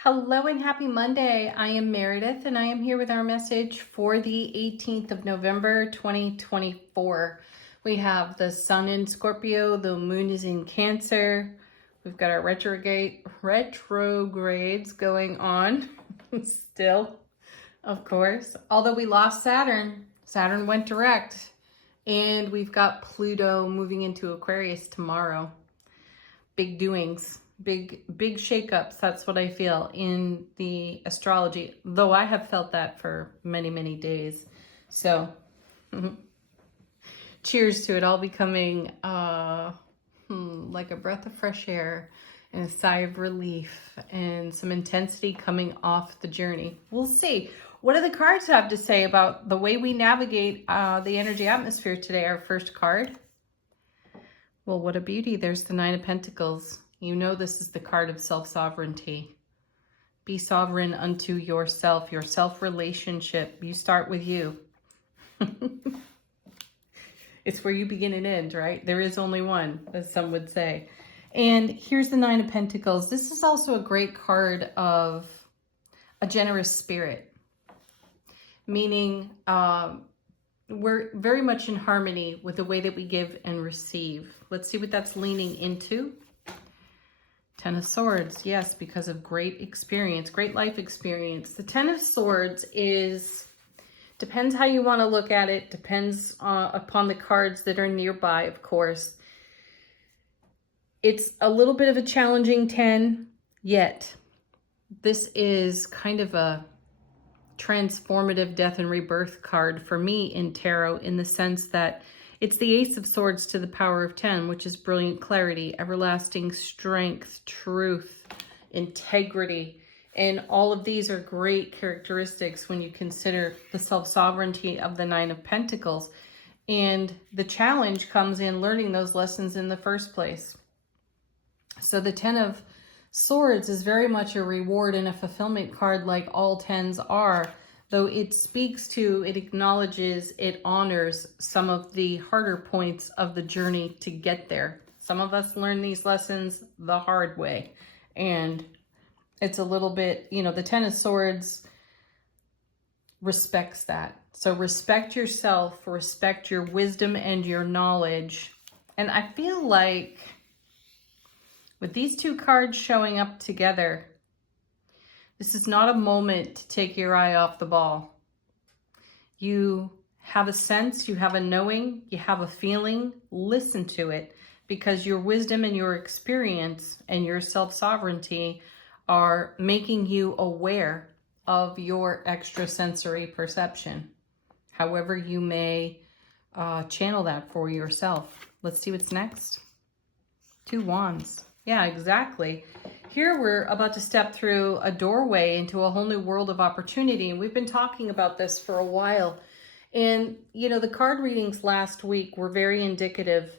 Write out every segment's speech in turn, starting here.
Hello and happy Monday. I am Meredith and I am here with our message for the 18th of November 2024. We have the sun in Scorpio, the moon is in Cancer. We've got our retrogrades going on still, of course. Although we lost Saturn. Saturn went direct. And we've got Pluto moving into Aquarius tomorrow. Big doings. Big shakeups. That's what I feel in the astrology, though I have felt that for many days. So cheers to it all becoming like a breath of fresh air and a sigh of relief and some intensity coming off the journey. We'll see. What do the cards have to say about the way we navigate the energy atmosphere today? Our first card. Well, what a beauty. There's the Nine of Pentacles. You know this is the card of self-sovereignty. Be sovereign unto yourself, your self-relationship. You start with you. It's where you begin and end, right? There is only one, as some would say. And here's the Nine of Pentacles. This is also a great card of a generous spirit, meaning we're very much in harmony with the way that we give and receive. Let's see what that's leaning into. Ten of Swords, yes, because of great experience, great life experience. The Ten of Swords depends how you want to look at it, depends upon the cards that are nearby, of course. It's a little bit of a challenging 10, yet this is kind of a transformative death and rebirth card for me in tarot, in the sense that it's the Ace of Swords to the power of 10, which is brilliant clarity, everlasting strength, truth, integrity. And all of these are great characteristics when you consider the self-sovereignty of the Nine of Pentacles. And the challenge comes in learning those lessons in the first place. So the Ten of Swords is very much a reward and a fulfillment card, like all tens are. Though it speaks to, it acknowledges, it honors some of the harder points of the journey to get there. Some of us learn these lessons the hard way. And it's a little bit, the Ten of Swords respects that. So respect yourself, respect your wisdom and your knowledge. And I feel like with these two cards showing up together, this is not a moment to take your eye off the ball. You have a sense, you have a knowing, you have a feeling. Listen to it, because your wisdom and your experience and your self-sovereignty are making you aware of your extrasensory perception, however you may channel that for yourself. Let's see what's next. Two Wands. Yeah, exactly. Here we're about to step through a doorway into a whole new world of opportunity. And we've been talking about this for a while. And, the card readings last week were very indicative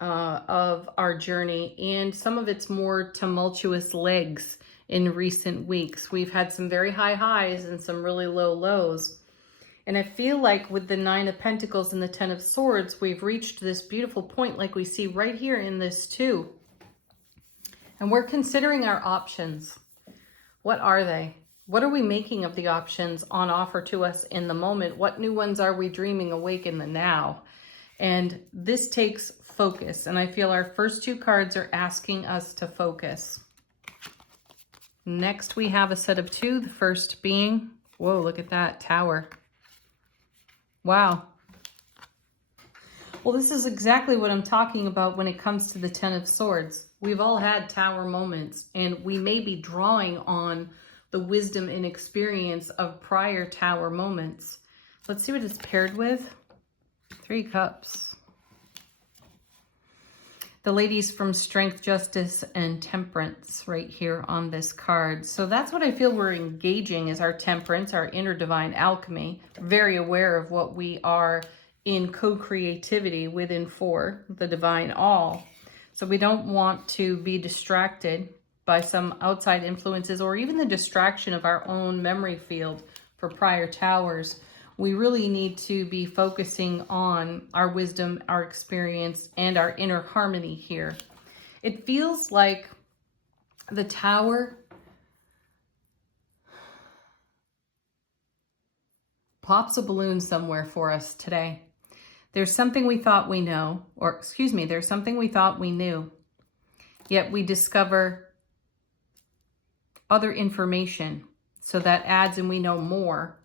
of our journey. And some of its more tumultuous legs in recent weeks. We've had some very high highs and some really low lows. And I feel like with the Nine of Pentacles and the Ten of Swords, we've reached this beautiful point like we see right here in this too. And we're considering our options. What are they? What are we making of the options on offer to us in the moment? What new ones are we dreaming awake in the now? And this takes focus. And I feel our first two cards are asking us to focus. Next, we have a set of two. The first being, whoa, look at that, Tower. Wow. Well, this is exactly what I'm talking about when it comes to the Ten of Swords. We've all had Tower moments, and we may be drawing on the wisdom and experience of prior Tower moments. Let's see what it's paired with. Three Cups. The ladies from Strength, Justice, and Temperance right here on this card. So that's what I feel we're engaging, is our temperance, our inner divine alchemy. Very aware of what we are in co-creativity within for the divine all. So we don't want to be distracted by some outside influences or even the distraction of our own memory field for prior towers. We really need to be focusing on our wisdom, our experience, and our inner harmony here. It feels like the Tower pops a balloon somewhere for us today. There's something we thought we know, or excuse me, there's something we thought we knew, yet we discover other information. So that adds and we know more.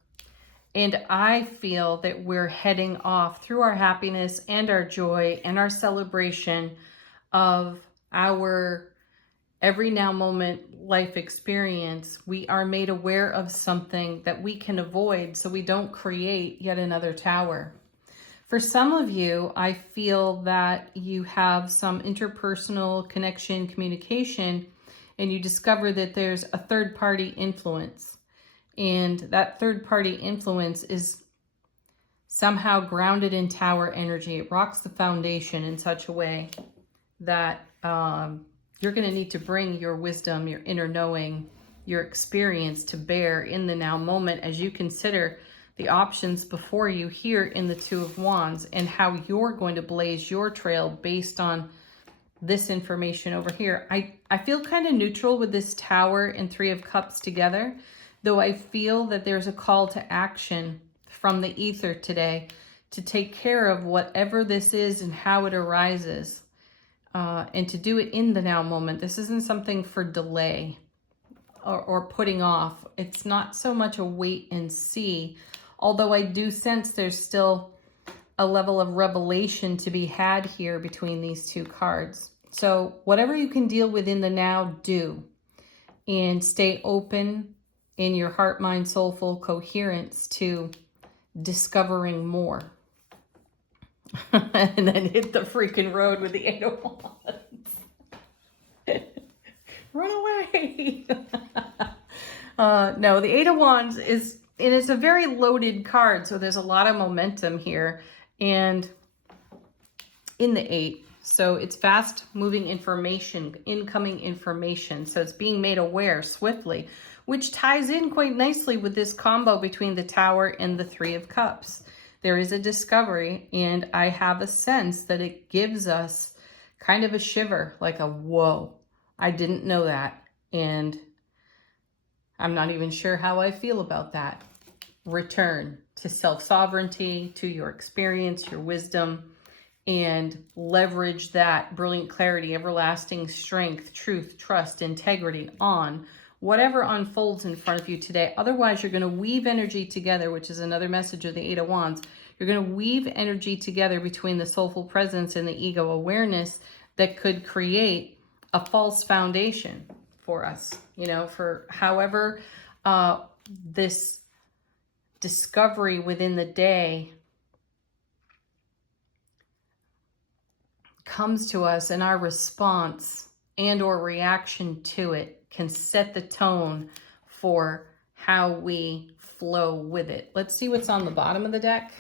And I feel that we're heading off through our happiness and our joy and our celebration of our every now moment life experience. We are made aware of something that we can avoid so we don't create yet another tower. For some of you, I feel that you have some interpersonal connection, communication, and you discover that there's a third-party influence. And that third-party influence is somehow grounded in tower energy. It rocks the foundation in such a way that you're going to need to bring your wisdom, your inner knowing, your experience to bear in the now moment as you consider the options before you here in the Two of Wands and how you're going to blaze your trail based on this information over here. I feel kind of neutral with this Tower and Three of Cups together, though I feel that there's a call to action from the ether today to take care of whatever this is and how it arises, and to do it in the now moment. This isn't something for delay or putting off. It's not so much a wait and see, although I do sense there's still a level of revelation to be had here between these two cards. So whatever you can deal with in the now, do. And stay open in your heart, mind, soulful coherence to discovering more. And then hit the freaking road with the Eight of Wands. Run away. No, the Eight of Wands is, and it's a very loaded card, so there's a lot of momentum here. And in the Eight, so it's fast moving information, incoming information. So it's being made aware swiftly, which ties in quite nicely with this combo between the Tower and the Three of Cups. There is a discovery, and I have a sense that it gives us kind of a shiver, like a whoa, I didn't know that. And I'm not even sure how I feel about that. Return to self-sovereignty, to your experience, your wisdom, and leverage that brilliant clarity, everlasting strength, truth, trust, integrity on whatever unfolds in front of you today. Otherwise, you're going to weave energy together, which is another message of the Eight of Wands. You're going to weave energy together between the soulful presence and the ego awareness that could create a false foundation for us, you know, for however this discovery within the day comes to us, and our response and or reaction to it can set the tone for how we flow with it. Let's see what's on the bottom of the deck.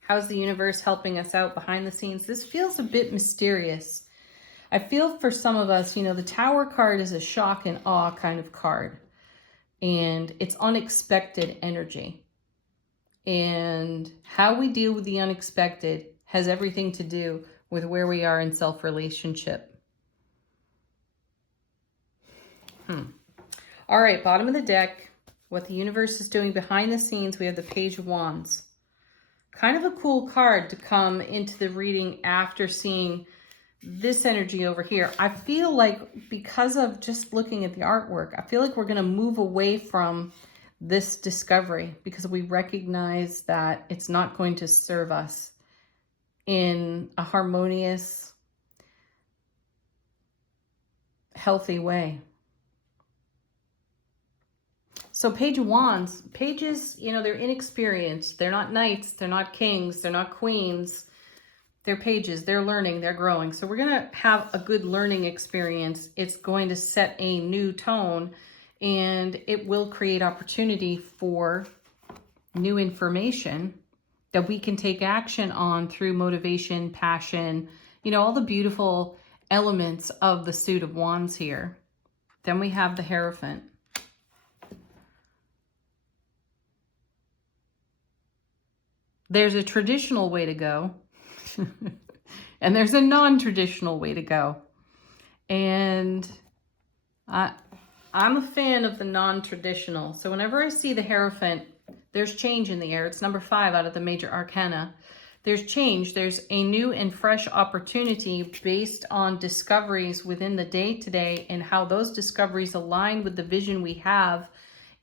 How's the universe helping us out behind the scenes? This feels a bit mysterious. I feel for some of us, you know, the Tower card is a shock and awe kind of card, and it's unexpected energy. And how we deal with the unexpected has everything to do with where we are in self-relationship. All right, bottom of the deck, what the universe is doing behind the scenes, we have the Page of Wands. Kind of a cool card to come into the reading after seeing this energy over here. I feel like because of just looking at the artwork, I feel like we're going to move away from this discovery because we recognize that it's not going to serve us in a harmonious, healthy way. So Page of Wands, pages, you know, they're inexperienced. They're not knights. They're not kings. They're not queens. They're pages. They're learning. They're growing. So we're going to have a good learning experience. It's going to set a new tone, and it will create opportunity for new information that we can take action on through motivation, passion, you know, all the beautiful elements of the suit of wands here. Then we have the Hierophant. There's a traditional way to go, and there's a non-traditional way to go. And I'm a fan of the non-traditional. So whenever I see the Hierophant, There's change in the air. It's number 5 out of the major arcana. There's change. There's a new and fresh opportunity based on discoveries within the day today and how those discoveries align with the vision we have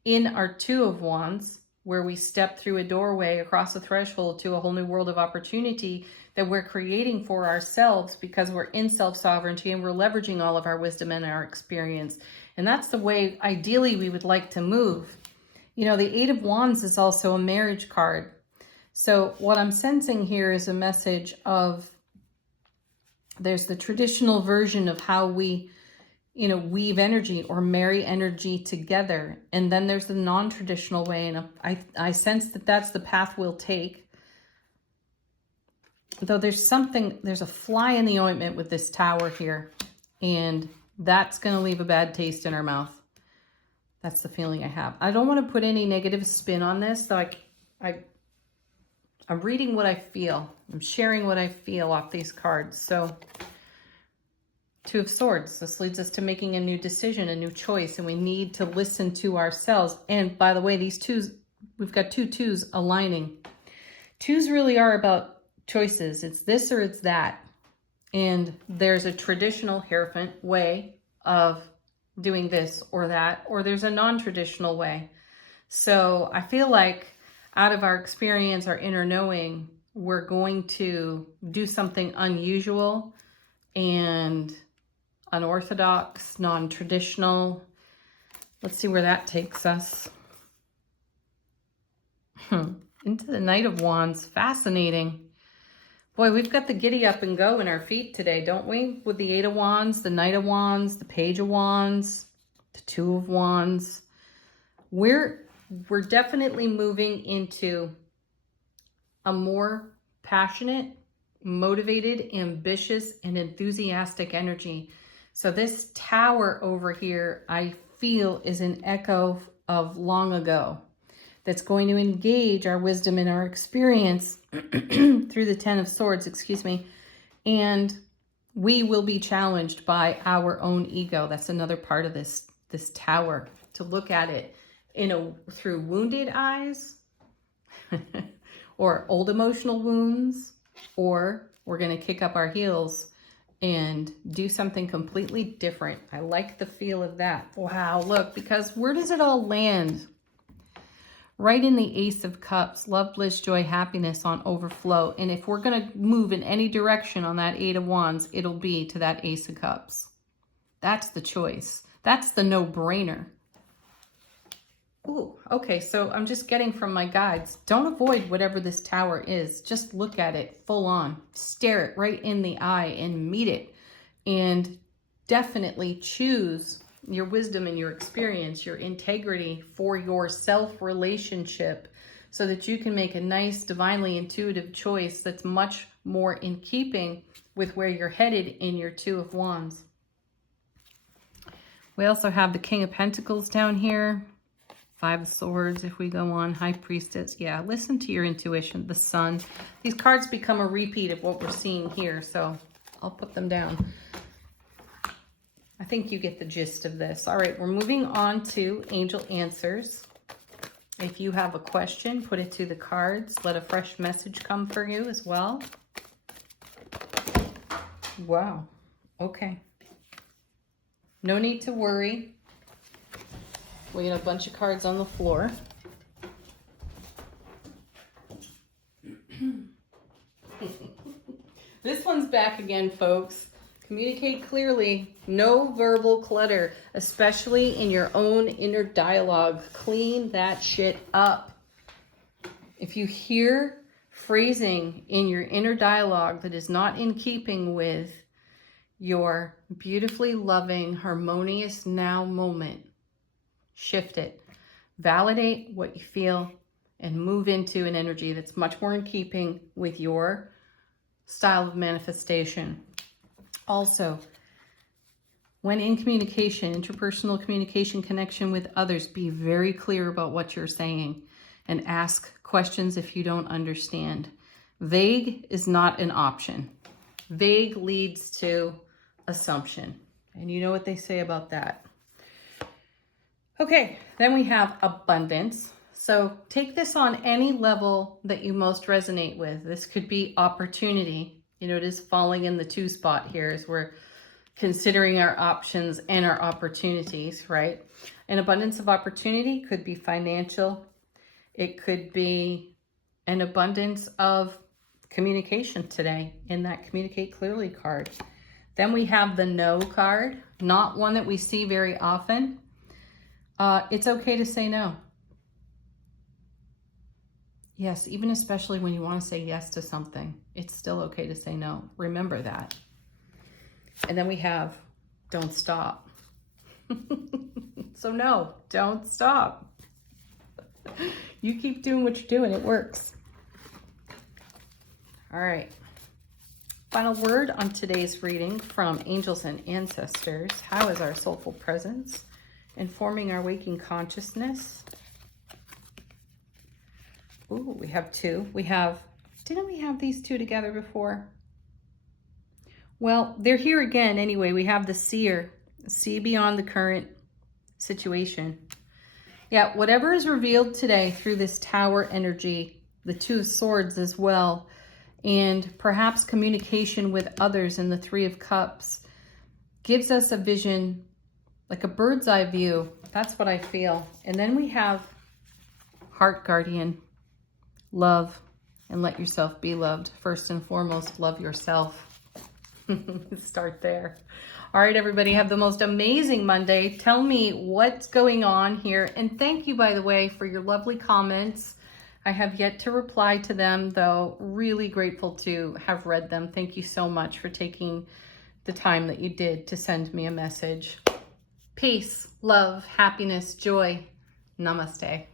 in our 2 of Wands, where we step through a doorway across a threshold to a whole new world of opportunity that we're creating for ourselves because we're in self-sovereignty and we're leveraging all of our wisdom and our experience. And that's the way ideally we would like to move. You know, the 8 of Wands is also a marriage card. So what I'm sensing here is a message of, there's the traditional version of how we, you know, weave energy or marry energy together. And then there's the non-traditional way. And I sense that that's the path we'll take. Though there's a fly in the ointment with this Tower here. And that's going to leave a bad taste in our mouth. That's the feeling I have. I don't want to put any negative spin on this, though I'm reading what I feel. I'm sharing what I feel off these cards. So 2 of Swords. This leads us to making a new decision, a new choice, and we need to listen to ourselves. And by the way, these 2s, we've got 2 2s aligning. 2s really are about choices. It's this or it's that. And there's a traditional Hierophant way of doing this or that, or there's a non-traditional way. So I feel like out of our experience, our inner knowing, we're going to do something unusual and unorthodox, non-traditional. Let's see where that takes us. Into the Knight of Wands. Fascinating. Boy, we've got the giddy up and go in our feet today, don't we? With the 8 of Wands, the Knight of Wands, the Page of Wands, the 2 of Wands. We're definitely moving into a more passionate, motivated, ambitious, and enthusiastic energy. So this Tower over here, I feel, is an echo of long ago that's going to engage our wisdom and our experience through the 10 of Swords, excuse me. And we will be challenged by our own ego. That's another part of this Tower, to look at it through wounded eyes or old emotional wounds, or we're going to kick up our heels and do something completely different. I like the feel of that. Wow, look, because where does it all land? Right in the Ace of Cups, love, bliss, joy, happiness on overflow. And if we're going to move in any direction on that 8 of Wands, it'll be to that Ace of Cups. That's the choice. That's the no-brainer. Ooh, okay, so I'm just getting from my guides, don't avoid whatever this Tower is. Just look at it full on. Stare it right in the eye and meet it. And definitely choose your wisdom and your experience, your integrity for your self-relationship, so that you can make a nice, divinely intuitive choice that's much more in keeping with where you're headed in your 2 of Wands. We also have the King of Pentacles down here. 5 of Swords, if we go on. High Priestess. Yeah, listen to your intuition. The Sun. These cards become a repeat of what we're seeing here, so I'll put them down. I think you get the gist of this. All right, we're moving on to Angel Answers. If you have a question, put it to the cards. Let a fresh message come for you as well. Wow. Okay. No need to worry. We got a bunch of cards on the floor. This one's back again, folks. Communicate clearly. No verbal clutter, especially in your own inner dialogue. Clean that shit up. If you hear phrasing in your inner dialogue that is not in keeping with your beautifully loving, harmonious now moment, shift it. Validate what you feel and move into an energy that's much more in keeping with your style of manifestation. Also, when in communication, interpersonal communication, connection with others, be very clear about what you're saying and ask questions if you don't understand. Vague is not an option. Vague leads to assumption. And you know what they say about that. Okay, then we have abundance. So take this on any level that you most resonate with. This could be opportunity. You know, it is falling in the 2 spot here as we're considering our options and our opportunities, right? An abundance of opportunity could be financial. It could be an abundance of communication today in that Communicate Clearly card. Then we have the No card, not one that we see very often. It's okay to say no. Yes, even especially when you want to say yes to something, it's still okay to say no. Remember that. And then we have don't stop. So no, don't stop. You keep doing what you're doing. It works. All right. Final word on today's reading from angels and ancestors. How is our soulful presence informing our waking consciousness? Ooh, we have 2. Didn't we have these 2 together before? Well, they're here again anyway. We have the seer, see beyond the current situation. Yeah, whatever is revealed today through this Tower energy, the 2 of Swords as well, and perhaps communication with others in the 3 of Cups, gives us a vision, like a bird's eye view. That's what I feel. And then we have Heart Guardian. Love and let yourself be loved. First and foremost, love yourself. Start there. All right, everybody, have the most amazing Monday. Tell me what's going on here. And thank you, by the way, for your lovely comments. I have yet to reply to them, though. Really grateful to have read them. Thank you so much for taking the time that you did to send me a message. Peace, love, happiness, joy. Namaste.